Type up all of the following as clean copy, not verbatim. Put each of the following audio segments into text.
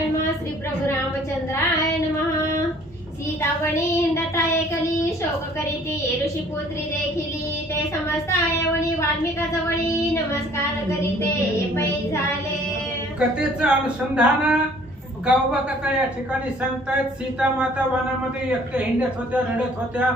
गोविंदाय नमः श्री प्रभु रामचंद्राय नमः। सीतावणी हिंडता एकली शोक करीती ऋषीपुत्री देखिली ते समजता वणी वाल्मिका जवळी नमस्कार करीते पै झाले। कथेचं अनुसंधान गावबा कथा या ठिकाणी सांगतायत। सीता माता वनामध्ये एकट्या हिंडत होत्या, रडत होत्या,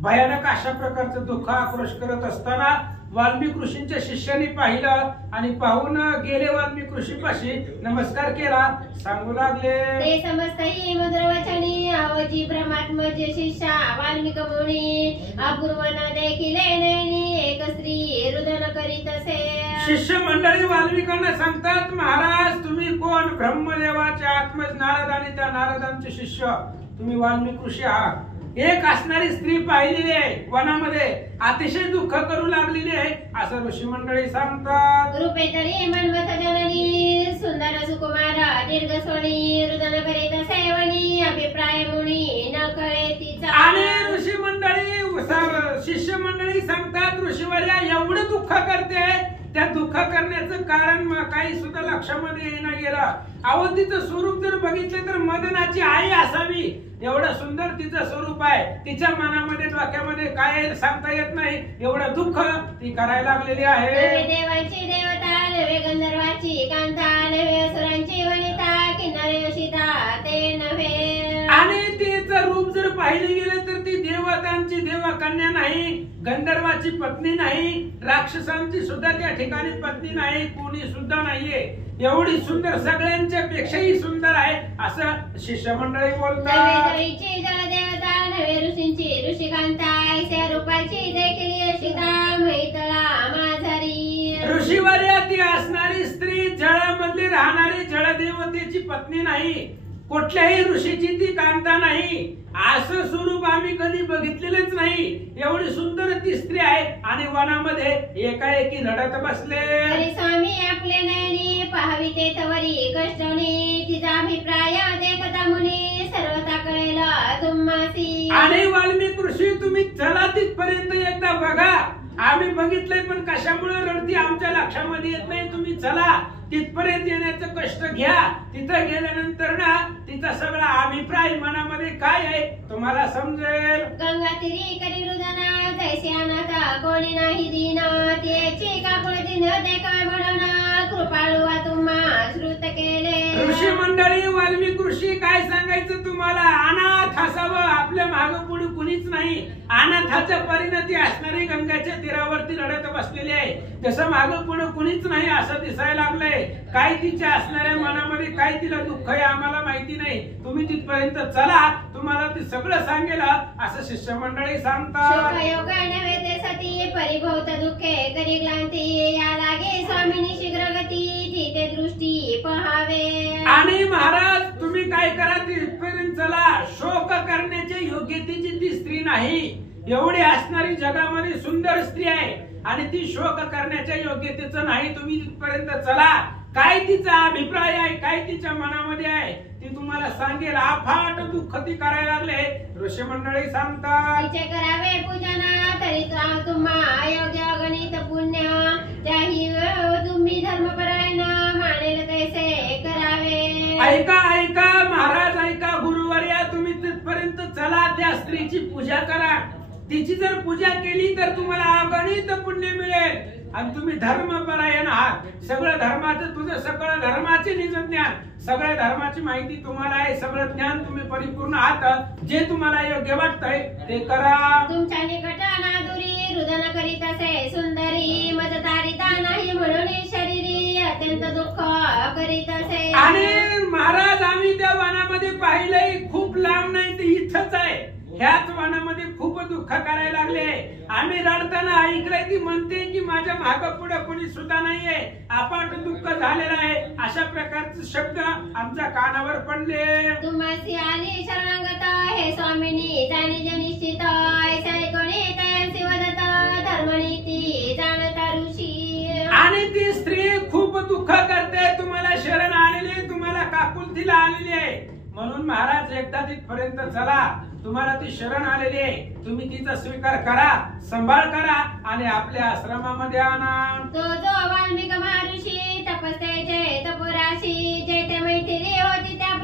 भयानक अशा प्रकारचं दुःख आक्रोश करत असताना वाल्मिक ऋषींच्या शिष्याने पाहिलं आणि पाहून गेले वाल्मिक ऋषीपाशी नमस्कार केला, सांगू लागले ते समस्तही मधुर वचनी आवजी ब्रह्मात्मज शिष्या वाल्मिक मुनी अपूर्व न देखिले नैनी एक स्त्री रुदन करीत असे। शिष्य मंडळी वाल्मिकांना सांगतात, महाराज तुम्ही कोण? ब्रह्मदेवाचे आत्मज नारद आणि त्या नारदांचे शिष्य तुम्ही वाल्मिक ऋषी आहात। एक असणारी स्त्री पाहिलेली आहे वनामध्ये, अतिशय दुःख करू लागलेली आहे असं ऋषी मंडळी सांगतात। रूपे तरी मनमथ जननी सुंदर सुकुमार दीर्घ सोनी रुदन करीत सेवनी अभिप्राय मुनी न कळे तिचा। आणि ऋषी मंडळी शिष्य मंडळी सांगतात, ऋषीवर्या एवढं दुःख करते, त्या दुःख करण्याचं कारण काही सुद्धा लक्षामध्ये येणं गेलं। अहो तिचं स्वरूप जर बघितलं तर मदनाची आई असावी, एवढं सुंदर तिचं स्वरूप आहे। तिच्या मनामध्ये डोक्यामध्ये काय सांगता येत नाही, एवढं दुःख ती करायला लागलेली आहे। नवे देवाची देवता नवे गंधर्वाची कांता नवे असुरांची वनिता किन्नरे अशिता ते नव्हे। आणि तिचं रूप जर पाहिले गेले तर ती देवतांची देवा कन्या नाही, गंधर्वाची पत्नी नाही, राक्षसांची सुद्धा त्या ठिकाणी पत्नी नाही, कोणी सुद्धा नाहीये। एवढी सुंदर सगळ्यांच्या पेक्षाही सुंदर आहे असं शिष्यमंडळी बोलतात। नवे जलदेवता नवे ऋषींची ऋषिकांता ऐसे रूपाची देखील अशिता मैतळा माझारी। ऋषीवर्या ती असणारी स्त्री जळामधली राहणारी जळदेवतेची पत्नी नाही, कुठल्याही ऋषीची ती कांता नाही, असं स्वरूप आम्ही कधी बघितलेलंच नाही। एवढी सुंदर ती स्त्री आहे आणि वनामध्ये एकाएकी रडत बसले। अरे स्वामी आपले नयनी पाहावी ते तवरी कष्टोनी तिचा अभिप्राय देखता मुनी सर्वता कळेल तुम्हासी। आणि वाल्मिक ऋषी तुम्ही चला तिथपर्यंत एकदा बघा, आम्ही बघितलंय पण कशामुळे रडती आमच्या लक्षामध्ये येत नाही। तुम्ही चला तिथपर्यंत येण्याचं कष्ट घ्या, तिथं गेल्यानंतर ना तिचा सगळा अभिप्राय मनामध्ये काय आहे तुम्हाला समजेल। गंगा तिरी करी रुदना जैसे अनाथ कोणी नाही दीना त्याची काकुळती न देखा म्हणून कृपाळू तुम्हा श्रुत केले। ऋषी मंडळी वाल्मिक ऋषी काय सांगायचं तुम्हाला, अनाथ असावं, आपल्या मागे पुढे कुणीच नाही, अनाथाच्या परिणती असणारी गंगाच्या तीरावरती रडत बसलेली आहे। जसं मागे पुढे कुणीच नाही असं दिसायला लागलंय। काय तिच्या असणाऱ्या मनामध्ये काय तिला दुःख आहे आम्हाला माहिती नाही, तुम्ही तिथपर्यंत चला, तुम्हाला ते सगळं सांगेल असं शिष्यमंडळी सांगतात। शोकयोग नव्हे ते सती परिभवत दुःखे करी ग्लांती या लागे स्वामिनी शीघ्र गती तिथे दृष्टी पहावे। आणि महाराज तुम्ही काय करा, तिथपर्यंत चला, शोक करण्याच्या योग्यतेची ती स्त्री नाही, एवढी असणारी जगामध्ये सुंदर स्त्री आहे आणि ती शोक करण्याच्या योग्यतेचं नाही। तुम्ही तिथपर्यंत चला, काय तिचा अभिप्राय आहे, काय तिच्या मनामध्ये आहे ती तुम्हाला सांगेल। अफाट दुःख ती करायला लागले ऋषी मंडळी सांगतात। तिचे करावे पूजना तरी तुम्हा योग्य गणित पुण्य त्याही तुम्ही धर्मपरायण मानेल कैसे करावे। ऐका ऐका महाराज ऐका, गुरुवर्या तुम्ही तिथपर्यंत चला, त्या स्त्रीची पूजा करा, तिची जर पूजा केली तर तुम्हाला अगणित पुण्य मिळेल आणि तुम्ही धर्मपरायण आहात। सगळं धर्माचं तुझं सगळं धर्माचे निजज्ञान, सगळ्या धर्माची माहिती तुम्हाला आहे, सगळं ज्ञान तुम्ही परिपूर्ण आहात, जे तुम्हाला योग्य वाटतंय ते करा। तुमच्या निकट अनादुरी रुदन करीत असे सुंदरी मजदारिता नाही म्हणून शरीरी अत्यंत दुःख करीत असे। आणि महाराज आम्ही त्या वनामध्ये पाहिलंय, खूप लांब नाही ते इथंच आहे, ह्याच वनामध्ये खूप दुःख करायला लागले। आम्ही रडताना ऐकलंय ती म्हणते की माझ्या मागे पुढे कोणी सुद्धा नाहीये, अपाट दुःख झालेलं आहे, अशा प्रकारचे शब्द आमच्या कानावर पडले। तुम्हासी आली शरणागत हे स्वामिनी जाणी निश्चित ऐसा कोणी तयांसी वदत धर्मनीती जाणता ऋषी। आणि ती स्त्री खूप दुःख करते, तुम्हाला शरण आलेली, तुम्हाला काकुलतीला आलेली आहे, म्हणून महाराज एकदा तिथपर्यंत चला, तुम्हाला ती शरण आलेली आहे, तुम्ही तिचा स्वीकार करा, सांभाळ करा आणि आपल्या आश्रमामध्ये आणा। तो जो वाल्मिक महर्षी तपस्येचे तपोराशी जेथे मैथिली होती त्या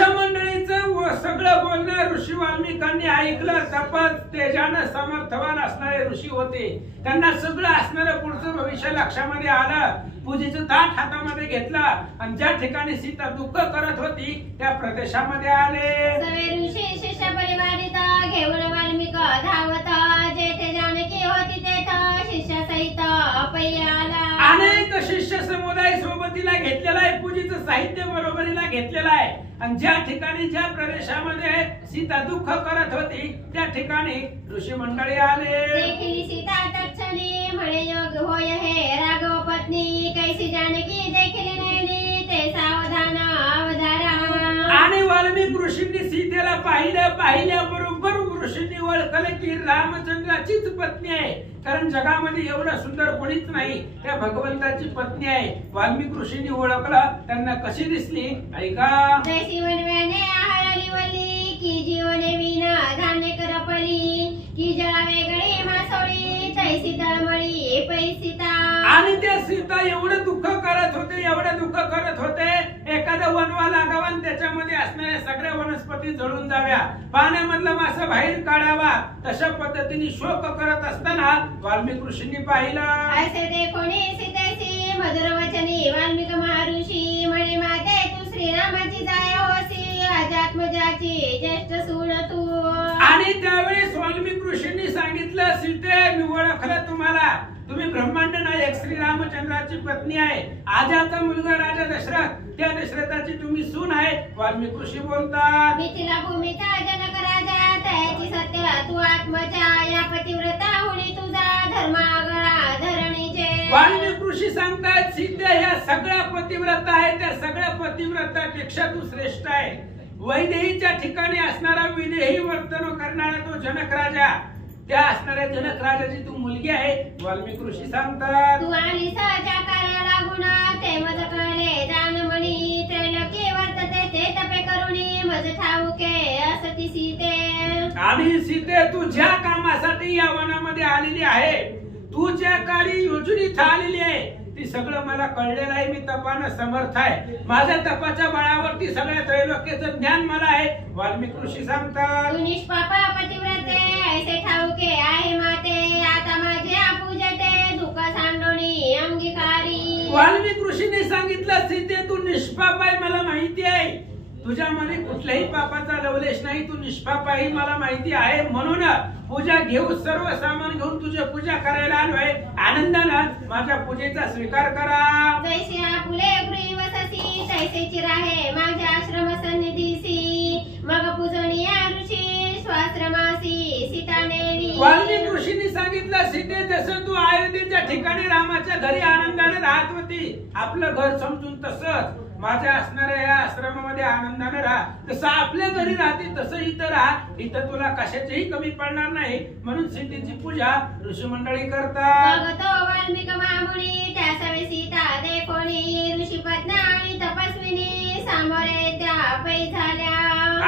अशा मंडळीचं सगळं बोलणं ऋषी वाल्मिकांनी ऐकलं. तपत तेजानं समर्थवान असणारे ऋषी होते. त्यांना सगळं असणारं पुढचं भविष्य लक्षामध्ये आलं. पूजेचं ताट हातामध्ये घेतलं आणि ज्या ठिकाणी सीता दुःख करत होती त्या प्रदेशामध्ये आले. सवे ऋषी शिष्य परिवारित घेऊन वाल्मिक धावत, जेथे जानकी होती तेथ शिष्य सहित अपय्य आला. अनेक शिष्य समुदाय सोबतीला घेतलेला आहे. पूजेचं साहित्य बरोबरीला घेतलेलं आहे. आणि ज्या ठिकाणी ज्या प्रदेशामध्ये सीता दुःख करत होती त्या ठिकाणी ऋषी मंडळी आले. देखील सीता तत्क्षणी म्हणे योग होय हे राघव पत्नी, कैसी जानकी देखील नेली ते सावधान अवधारा. आणि वाल्मिक ऋषींनी सीतेला पाहिल्या बरोबर ऋषींनी ओळखलं की रामचंद्राचीच पत्नी आहे. कारण जगामध्ये एवढं सुंदर कोणीच नाही, त्या भगवंताची पत्नी आहे. वाल्मिक ऋषींनी ओळखलं. त्यांना कशी दिसली ऐका. जैसी वनव्याने आळली वल्ली, की जीवने विना धान्य करपली, की जळा वेगळी मासोळी, तैसी तळमळी पैसिता. आणि त्या सीता एवढं दुःख करत होते एखादं वनवा लागावा आणि त्याच्यामध्ये असणाऱ्या सगळ्या वनस्पती जळून जाव्या, पाण्यामधला मासा बाहेर काढावा, तशा पद्धतीने शोक करत असताना वाल्मिक ऋषींनी पाहिलं. ऐसे देखोनी सीतेसी मधुर वचनी वाल्मिक महर्षी म्हणे माते तू श्रीरामाची जाय होसी, अजात्मजाची ज्येष्ठ सून तू. आणि त्यावेळेस वाल्मिक ऋषींनी सांगितलं सीते मी ओळखलं तुम्हाला. तुम्ही ब्रह्मांड नायक श्रीरामचंद्राची पत्नी आहे. आजाचा मुलगा राजा दशरथ, त्या दशरथाची तुम्ही सून आहे. वाल्मिक ऋषी बोलतात. मिथिला भूमीचा जनक राजा तयाची सत्य तू आत्मजा, या पतिव्रता होणी तुझा धर्म आगळा धरणीचे. वाल्मिक ऋषी सांगतात सीते ह्या सगळ्या पतिव्रता आहेत. त्या सगळ्या पतिव्रतापेक्षा तू श्रेष्ठ आहे. वैदेहीच्या ठिकाणी असणारा विदेही वर्तन करणारा तो जनक राजा, त्या असणाऱ्या जनक राजाची तू मुलगी आहे. वाल्मिक ऋषी सांगतात. तू आणि सहजा कार्य लागून ते मज कळले जानमणी, त्रैलोकी वर्तते ते तपे करुणी मज ठाऊके असती सीते. आणि सीते तू ज्या कामासाठी या वनामध्ये आलेली आहे, तू ज्या कार्य योजनेत आलेली आहे ती सगळं मला कळलेलं आहे. मी तपानं समर्थ आहे. माझ्या तपाच्या बळावरती सगळ्या त्रैलोक्याचं ज्ञान मला आहे. वाल्मिक ऋषी सांगतात. तू निष्पापा पतिव्रते ऐसे ठाऊके आहे माते, आता माझे पूजते दुःख सांडोणी अंगीकारी. वाल्मिक ऋषीने सांगितलं सीते तू निष्पाप आहे मला माहिती आहे. तुझ्यामध्ये कुठल्याही पापाचा लवलेश नाही. तू निष्पाप आहे मला माहिती आहे. म्हणून पूजा घेऊ सर्व सामान घेऊन तुझी पूजा करायला आलोय. आनंदानं माझ्या पूजेचा स्वीकार करा. जैसे आपुले गृही वससी तैसेची राहे माझ्या आश्रम सन्निधीसी, मग पूजनीया ऋषी स्वाश्रमासी सीता नेली. वाल्मिक ऋषींनी सांगितलं सीते जसं तू अयोध्येच्या ठिकाणी रामाच्या घरी आनंदाने राहत होती, आपलं घर समजून तसंच माझ्या असणाऱ्या या आश्रमामध्ये आनंदाने राहा. जसं आपल्या घरी राहते तसं इथं राहा. इथं तुला कशाचीही कमी पडणार नाही. म्हणून सीतेची पूजा ऋषी मंडळी करतात. भगतो वाल्मिक महामुनी त्या सवे सीता देखोनी, ऋषी पत्नी आणि तपस्विनी सामोरे त्या पै झाल्या.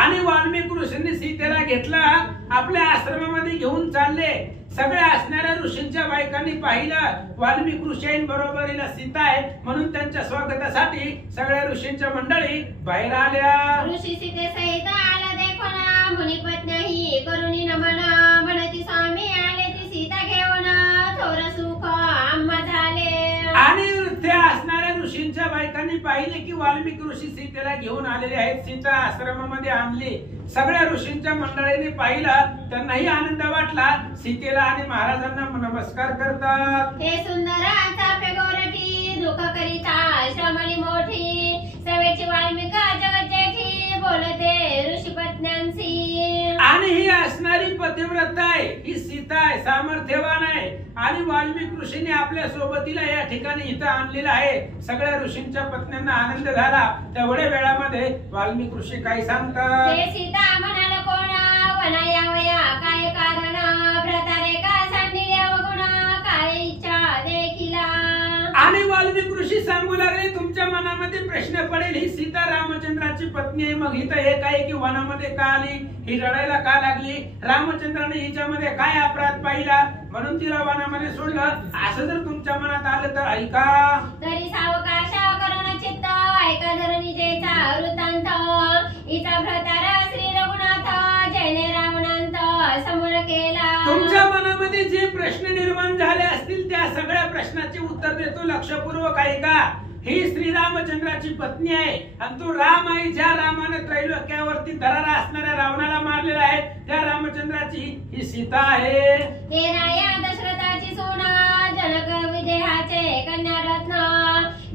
आणि वाल्मिक ऋषींनी सीतेला घेतला, आपल्या आश्रमामध्ये घेऊन चालले. सगळ्या असणाऱ्या ऋषींच्या बायकांनी पाहिलं वाल्मिक ऋषींबरोबरीला सीता आहे, म्हणून त्यांच्या स्वागतासाठी सगळ्या ऋषींच्या मंडळी बाहेर आल्या. ऋषी सीते सहित आला देखोना, मुनी पत्नीही करुणी नमन, म्हणती स्वामी आले ती सीता घेऊन, थोर सुख आम्हा झाले. आणि त्या असणाऱ्या ऋषींच्या बायकांनी पाहिले की वाल्मिक ऋषी सीतेला घेऊन आलेले आहेत. सीता आश्रमामध्ये आणली. सगळ्या ऋषींच्या मंडळींनी पाहिलं, त्यांनाही आनंद वाटला. सीतेला आणि महाराजांना नमस्कार करतात. हे सुंदर चाफे गोरटी दुःख करिता श्रमणी मोठी, सवेची वाल्मिक जगत जेठी बोलते ऋषी पत्न्यांशी. आणि ही असणारी पतिव्रता आहे, ही सीता आहे, सामर्थ्यवान आहे. आणि वाल्मिक ऋषीने आपल्या सोबतीला या ठिकाणी इथं आणलेलं आहे. सगळ्या ऋषींच्या पत्न्यांना आनंद झाला. तेवढ्या वेळामध्ये वाल्मिक ऋषी काय सांगतात. हे सीता म्हणाल कोण वना यावया काय कारण, प्रतारे का सांडिले अवगुण काय इच्छा देखिला. आणि वाल्मिक ऋषी सांगू लागले तुमच्या मनामध्ये प्रश्न पडेल, ही सीता रामचंद्राची पत्नी आहे, मग इथं हे काय की वनामध्ये का आली, ही रडायला का लागली, रामचंद्राने हिच्यामध्ये काय अपराध पाहिला म्हणून तिला वनामध्ये सोडलं. असं जर तुमच्या मनात आलं तर ऐका. तरी सावकाश करून चित्त ऐका धरणीचेचा वृत्तांत, हिचा मनामध्ये जे प्रश्न निर्माण झाले असतील त्या सगळ्या प्रश्नाचे उत्तर देतो लक्षपूर्वक ऐका. ही श्रीरामचंद्राची पत्नी आहे आणि तो राम आहे, ज्या रामाने त्रैलोक्यावरती दरारा असणाऱ्या रावणाला मारलेला आहे त्या रामचंद्राची ही सीता आहे. हे राया दशरथाची सोना, जनक विदेहाचे कन्या रत्न,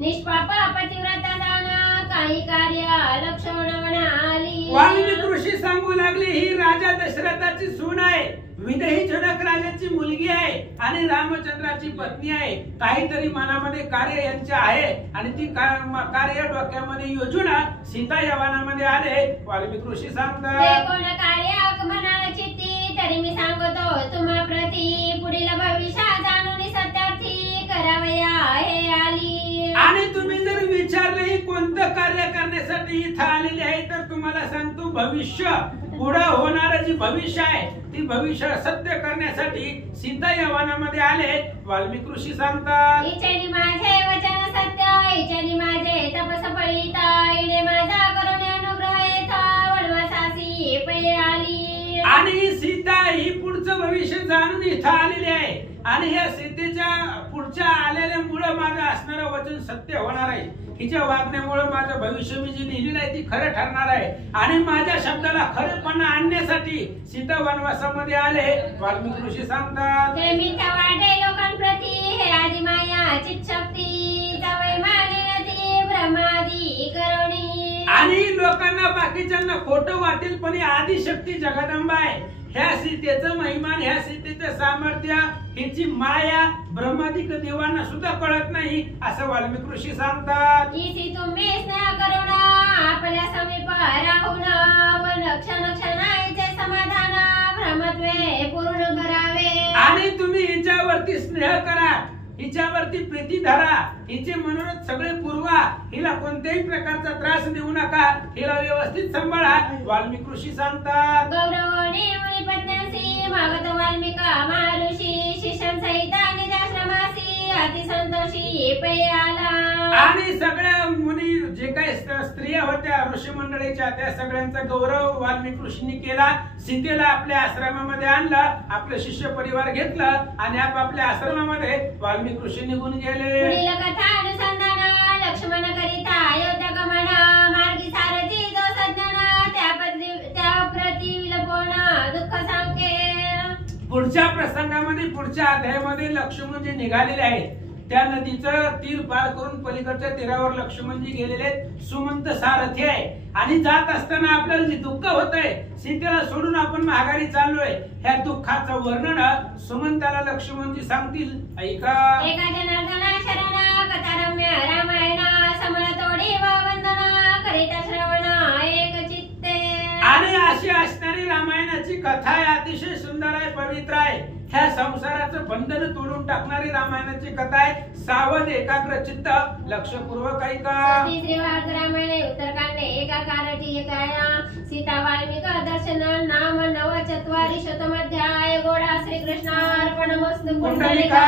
निष्पाप पतिव्रता दाना, काही कार्य लक्षण म्हणाली. वाल्मिक ऋषी सांगू लागले ही राजा दशरथाची सून आहे, विदेही जनक राजाची मुलगी आहे आणि रामचंद्राची पत्नी आहे. काहीतरी मनामध्ये कार्य यांचे आहे आणि ती कार्य डोक्यामध्ये योजून सीता यवनामध्ये आले. वाल्मिक ऋषी सांगतात ते कोण कार्य म्हणाल चित्ती, तरी मी सांगतो तुम्हा प्रती, पुढील भविष्य जाणून सत्यार्थी करावया हे आली. आणि तुम्ही जर विचारले ही कोणतं कार्य करण्यासाठी इथं आलेली आहे तर तुम्हाला सांगतो भविष्य, पुढे होणारं जे भविष्य आहे ती भविष्य सत्य करण्यासाठी सीता यवनामध्ये आले. वाल्मिक ऋषी सांगतात इच्छेने माझे वचन सत्य, इच्छेने माझे तपस फळिता, इने माझा करुणे अनुग्रह येता, वनवासासी पै आली. आणि सीता ही पुढचं भविष्य जाणून इथं आलेली आहे आणि या सीतेच्या पुढच्या आलेल्यामुळे माझं असणारं वचन सत्य होणार आहे. हिच्या वागण्यामुळे माझं भविष्य मी जी लिहिलेलं आहे ती खरं ठरणार आहे आणि माझ्या शब्दाला खरेपणा आणण्यासाठी सीता वनवासामध्ये आले. वाल्मिक ऋषी सांगतात हे मिथ्या वाटे लोकांप्रती, हे आदि माया चित शक्ती, जवळ मानिती ब्रह्मादी करुणी. आणि लोकांना बाकीच्यांना खोटं वाटेल पण ही आदिशक्ती जगदंबा आहे. ह्या सीतेचं महिमान, ह्या सीतेचं सामर्थ्य, हिची माया ब्रह्मादिक देवांना सुद्धा कळत नाही असं वाल्मिक ऋषी सांगतात. इथे तुम्ही स्नेह करुण आपल्या समीप राहून, व क्षण क्षणाचे समाधान भ्रमत्वे पूर्ण करावे. आणि तुम्ही हिच्यावरती स्नेह करा, हिच्यावरती प्रीती धरा, हिचे मनोरथ सगळे पुरवा, हिला कोणत्याही प्रकारचा त्रास देऊ नका, हिला व्यवस्थित सांभाळा. वाल्मिक ऋषी सांगतात गौरवणे मुनी पत्न्यासी, मागत वाल्मिका महर्षी, शिष्यां सहित निजाश्रमासी, अतिसंतोषी पै आला. आणि सगळ्या मुनी जे काही स्त्रिया होत्या ऋषी मंडळीच्या त्या सगळ्यांचा गौरव वाल्मिक ऋषींनी केला. सीतेला आपल्या आश्रमामध्ये आणलं, आपलं शिष्य परिवार घेतलं आणि आपापल्या आश्रमामध्ये वाल्मिक ऋषी निघून गेले. पुढील कथा अनुसंधान, लक्ष्मण करिता अयोध्या गमन, मार्गी सारथी जो सज्ञान, त्या प्रति विलपण दुःख सांगे. पुढच्या प्रसंगामध्ये पुढच्या अध्यायामध्ये लक्ष्मणजी निघालेले आहेत. त्या नदीचं तीर पार करून पलीकडच्या तीरावर लक्ष्मणजी गेलेले सुमंत सारथी आहे आणि जात असताना आपल्याला जे दुःख होत आहे, सीतेला सोडून आपण माघारी चाललोय, ह्या दुःखाचं वर्णन सुमंताला लक्ष्मणजी सांगतील. ऐका. एका जनार्दना शरण, कथारम्य रामायण, समळ तोडी व वंदना, करिता श्रवण एक चित्ते. आणि अशी असणारी रामायणाची कथा आहे, अतिशय सुंदर आहे, पवित्र आहे. ह्या संसाराचं बंधन तोडून टाकणारी रामायणाची कथा आहे. सावध एकाग्र चित्त लक्षपूर्वक ऐका. श्रीवाद रामायणे उत्तरकांडे एकाकारटी एकाया, सीता वाल्मिक दर्शन नाम नव चत्वारी शतमध्याय. गोडा श्रीकृष्णार्पणमस्तु. पुंडलिका